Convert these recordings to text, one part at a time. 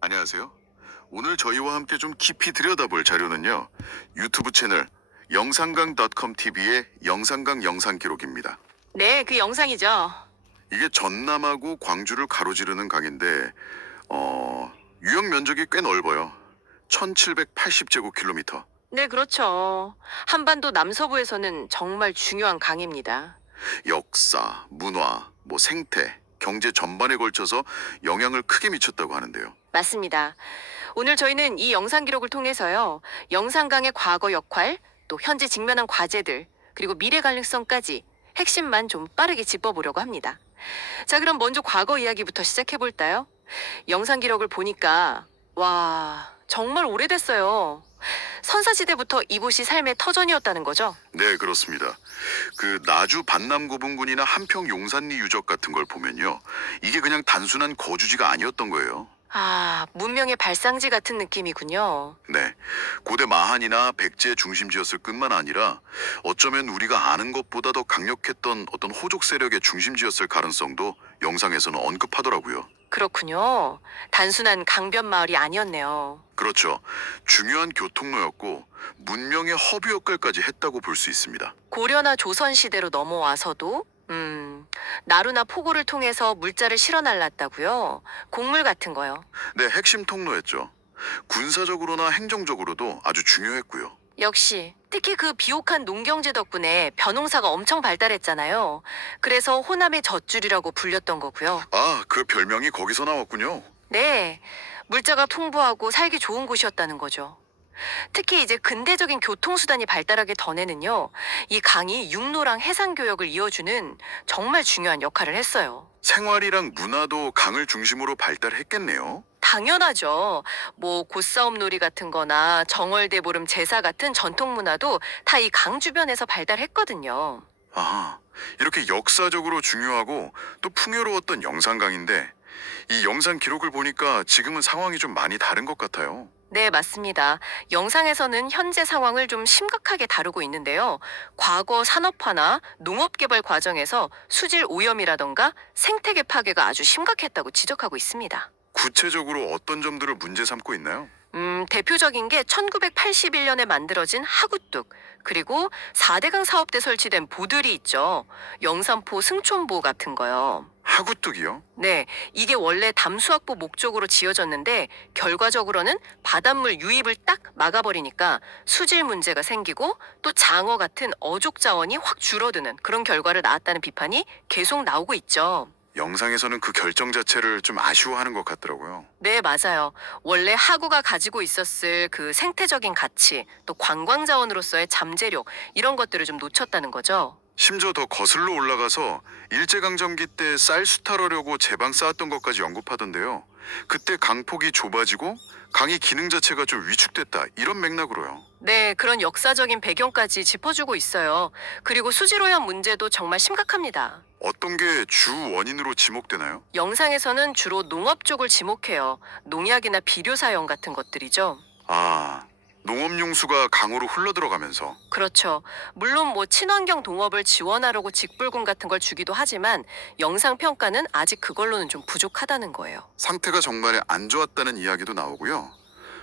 안녕하세요. 오늘 저희와 함께 좀 깊이 들여다볼 자료는요. 유튜브 채널 영산강.com TV의 영산강 영상 기록입니다. 네, 그 영상이죠. 이게 전남하고 광주를 가로지르는 강인데 유역 면적이 꽤 넓어요. 1780제곱킬로미터. 네, 그렇죠. 한반도 남서부에서는 정말 중요한 강입니다. 역사, 문화, 생태, 경제 전반에 걸쳐서 영향을 크게 미쳤다고 하는데요. 맞습니다. 오늘 저희는 이 영상 기록을 통해서요. 영산강의 과거 역할, 또 현재 직면한 과제들, 그리고 미래 가능성까지 핵심만 좀 빠르게 짚어보려고 합니다. 자, 그럼 먼저 과거 이야기부터 시작해 볼까요? 영상 기록을 보니까 와, 정말 오래됐어요. 선사시대부터 이곳이 삶의 터전이었다는 거죠. 네, 그렇습니다. 그 나주 반남고분군이나 한평 용산리 유적 같은 걸 보면요. 이게 그냥 단순한 거주지가 아니었던 거예요. 아, 문명의 발상지 같은 느낌이군요. 네. 고대 마한이나 백제의 중심지였을 뿐만 아니라 어쩌면 우리가 아는 것보다 더 강력했던 어떤 호족 세력의 중심지였을 가능성도 영상에서는 언급하더라고요. 그렇군요. 단순한 강변 마을이 아니었네요. 그렇죠. 중요한 교통로였고 문명의 허브 역할까지 했다고 볼 수 있습니다. 고려나 조선 시대로 넘어와서도 나루나 포고를 통해서 물자를 실어 날랐다고요. 곡물 같은 거요. 네, 핵심 통로였죠. 군사적으로나 행정적으로도 아주 중요했고요. 역시 특히 그 비옥한 농경제 덕분에 벼농사가 엄청 발달했잖아요. 그래서 호남의 젖줄이라고 불렸던 거고요. 아, 그 별명이 거기서 나왔군요. 네, 물자가 풍부하고 살기 좋은 곳이었다는 거죠. 특히 이제 근대적인 교통수단이 발달하기 전에는요, 이 강이 육로랑 해상교역을 이어주는 정말 중요한 역할을 했어요. 생활이랑 문화도 강을 중심으로 발달했겠네요. 당연하죠. 뭐 고싸움놀이 같은 거나 정월대보름 제사 같은 전통 문화도 다 이 강 주변에서 발달했거든요. 아, 이렇게 역사적으로 중요하고 또 풍요로웠던 영산강인데 이 영상 기록을 보니까 지금은 상황이 좀 많이 다른 것 같아요. 네, 맞습니다. 영상에서는 현재 상황을 좀 심각하게 다루고 있는데요. 과거 산업화나 농업 개발 과정에서 수질 오염이라던가 생태계 파괴가 아주 심각했다고 지적하고 있습니다. 구체적으로 어떤 점들을 문제 삼고 있나요? 대표적인 게 1981년에 만들어진 하구뚝, 그리고 4대강 사업 때 설치된 보들이 있죠. 영산포 승촌보 같은 거요. 하구뚝이요? 네, 이게 원래 담수확보 목적으로 지어졌는데 결과적으로는 바닷물 유입을 딱 막아버리니까 수질 문제가 생기고 또 장어 같은 어족 자원이 확 줄어드는 그런 결과를 낳았다는 비판이 계속 나오고 있죠. 영상에서는 그 결정 자체를 좀 아쉬워하는 것 같더라고요. 네, 맞아요. 원래 하구가 가지고 있었을 그 생태적인 가치, 또 관광 자원으로서의 잠재력, 이런 것들을 좀 놓쳤다는 거죠. 심지어 더 거슬러 올라가서 일제강점기 때 쌀 수탈하려고 제방 쌓았던 것까지 언급하던데요. 그때 강폭이 좁아지고 강의 기능 자체가 좀 위축됐다 이런 맥락으로요. 네, 그런 역사적인 배경까지 짚어주고 있어요. 그리고 수질오염 문제도 정말 심각합니다. 어떤 게 주 원인으로 지목되나요? 영상에서는 주로 농업 쪽을 지목해요. 농약이나 비료 사용 같은 것들이죠. 아, 농업용수가 강으로 흘러들어가면서 그렇죠. 물론 뭐 친환경 농업을 지원하려고 직불금 같은 걸 주기도 하지만 영상 평가는 아직 그걸로는 좀 부족하다는 거예요. 상태가 정말 안 좋았다는 이야기도 나오고요.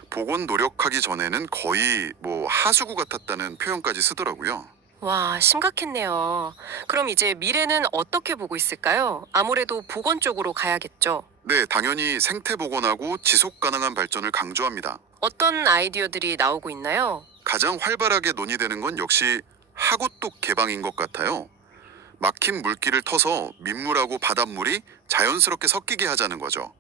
복원 노력하기 전에는 거의 하수구 같았다는 표현까지 쓰더라고요. 와, 심각했네요. 그럼 이제 미래는 어떻게 보고 있을까요? 아무래도 보건 쪽으로 가야겠죠. 네, 당연히 생태 복원하고 지속 가능한 발전을 강조합니다. 어떤 아이디어들이 나오고 있나요? 가장 활발하게 논의되는 건 역시 하구뚝 개방인 것 같아요. 막힌 물길을 터서 민물하고 바닷물이 자연스럽게 섞이게 하자는 거죠.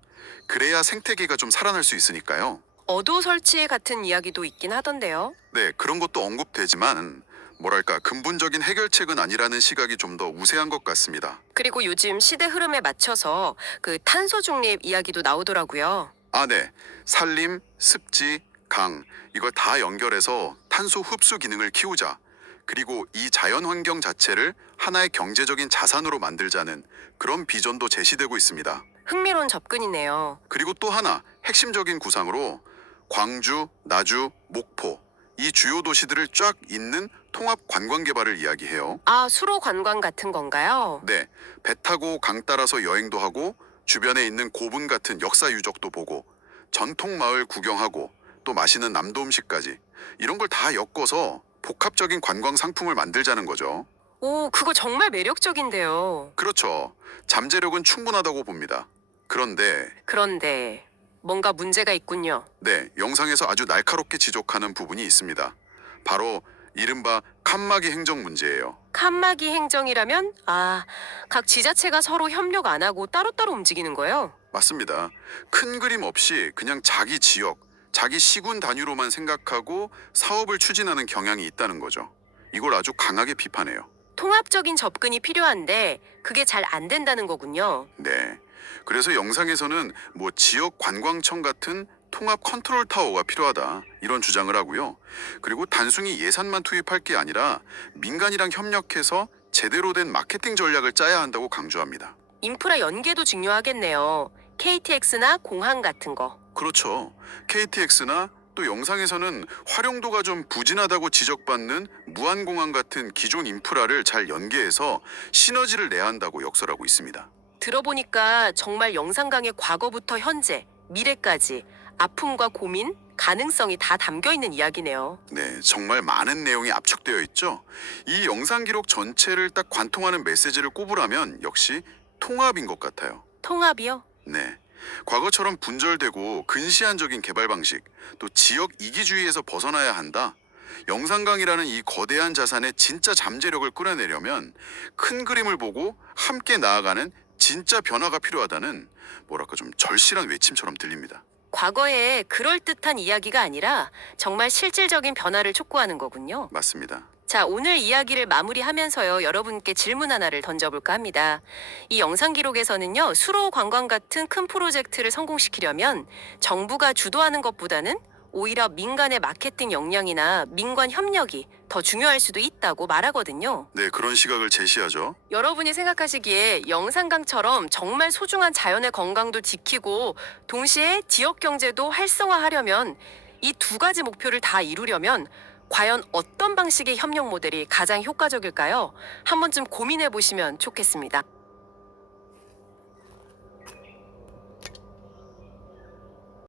그래야 생태계가 좀 살아날 수 있으니까요. 어도 설치 같은 이야기도 있긴 하던데요. 네, 그런 것도 언급되지만 뭐랄까 근본적인 해결책은 아니라는 시각이 좀 더 우세한 것 같습니다. 그리고 요즘 시대 흐름에 맞춰서 그 탄소 중립 이야기도 나오더라고요. 아, 네. 산림, 습지, 강 이걸 다 연결해서 탄소 흡수 기능을 키우자. 그리고 이 자연 환경 자체를 하나의 경제적인 자산으로 만들자는 그런 비전도 제시되고 있습니다. 흥미로운 접근이네요. 그리고 또 하나 핵심적인 구상으로 광주, 나주, 목포 이 주요 도시들을 쫙 잇는 통합 관광 개발을 이야기해요. 아, 수로 관광 같은 건가요? 네, 배 타고 강 따라서 여행도 하고 주변에 있는 고분 같은 역사 유적도 보고 전통 마을 구경하고 또 맛있는 남도 음식까지 이런 걸 다 엮어서 복합적인 관광 상품을 만들자는 거죠. 오, 그거 정말 매력적인데요. 그렇죠. 잠재력은 충분하다고 봅니다. 그런데 뭔가 문제가 있군요. 네, 영상에서 아주 날카롭게 지적하는 부분이 있습니다. 바로 이른바 칸막이 행정 문제예요. 칸막이 행정이라면 각 지자체가 서로 협력 안 하고 따로따로 움직이는 거예요? 맞습니다. 큰 그림 없이 그냥 자기 지역, 자기 시군 단위로만 생각하고 사업을 추진하는 경향이 있다는 거죠. 이걸 아주 강하게 비판해요. 통합적인 접근이 필요한데 그게 잘 안 된다는 거군요. 네. 그래서 영상에서는 뭐 지역 관광청 같은 통합 컨트롤 타워가 필요하다 이런 주장을 하고요. 그리고 단순히 예산만 투입할 게 아니라 민간이랑 협력해서 제대로 된 마케팅 전략을 짜야 한다고 강조합니다. 인프라 연계도 중요하겠네요. KTX나 공항 같은 거. 그렇죠. KTX나 또 영상에서는 활용도가 좀 부진하다고 지적받는 무안공항 같은 기존 인프라를 잘 연계해서 시너지를 내야 한다고 역설하고 있습니다. 들어보니까 정말 영상강의 과거부터 현재, 미래까지 아픔과 고민, 가능성이 다 담겨 있는 이야기네요. 네, 정말 많은 내용이 압축되어 있죠. 이 영상 기록 전체를 딱 관통하는 메시지를 꼽으라면 역시 통합인 것 같아요. 통합이요? 네. 과거처럼 분절되고 근시안적인 개발 방식, 또 지역 이기주의에서 벗어나야 한다. 영상강이라는 이 거대한 자산의 진짜 잠재력을 끌어내려면 큰 그림을 보고 함께 나아가는 진짜 변화가 필요하다는 뭐랄까 좀 절실한 외침처럼 들립니다. 과거에 그럴듯한 이야기가 아니라 정말 실질적인 변화를 촉구하는 거군요. 맞습니다. 자, 오늘 이야기를 마무리하면서요, 여러분께 질문 하나를 던져볼까 합니다. 이 영상 기록에서는요, 수로 관광 같은 큰 프로젝트를 성공시키려면 정부가 주도하는 것보다는 오히려 민간의 마케팅 역량이나 민관 협력이 더 중요할 수도 있다고 말하거든요. 네, 그런 시각을 제시하죠. 여러분이 생각하시기에 영산강처럼 정말 소중한 자연의 건강도 지키고 동시에 지역 경제도 활성화하려면 이 두 가지 목표를 다 이루려면 과연 어떤 방식의 협력 모델이 가장 효과적일까요? 한 번쯤 고민해 보시면 좋겠습니다.